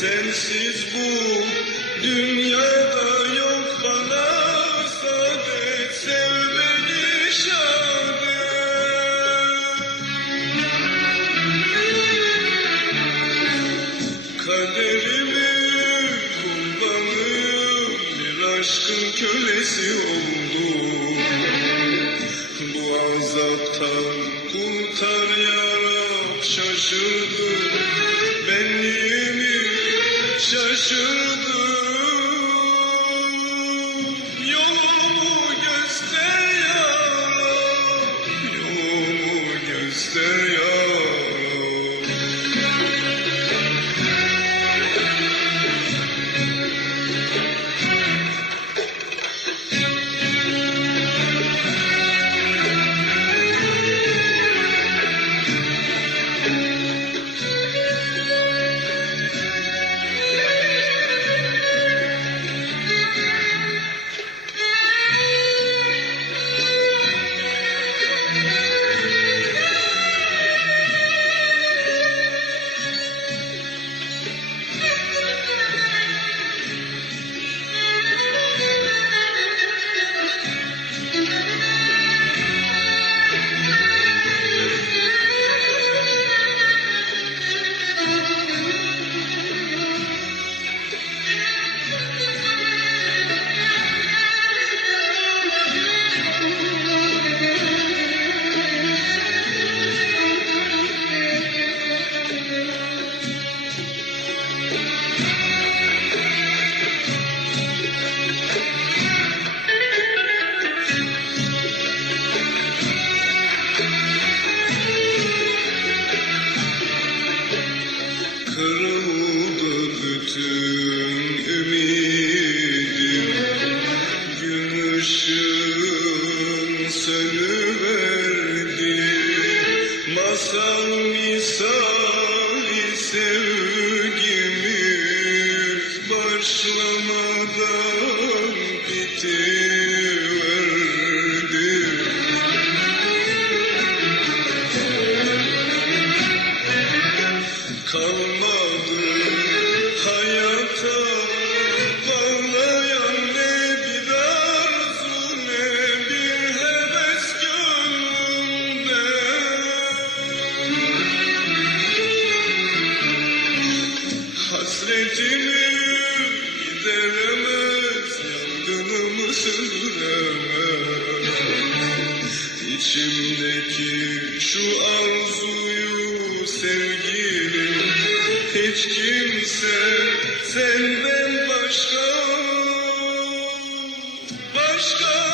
sensiz bu dünyada yok bana saadet sev beni şadet Kaderimi kullanıp bir aşkın kölesi oldum. Bu azaptan kurtar yarab şaşırdım şaşırdım Masal misali sevgimiz Başlamadan bitiverdi Kalmadı hayata İçimdeki şu arzuyu sevgilim Hiç kimse senden başka Başka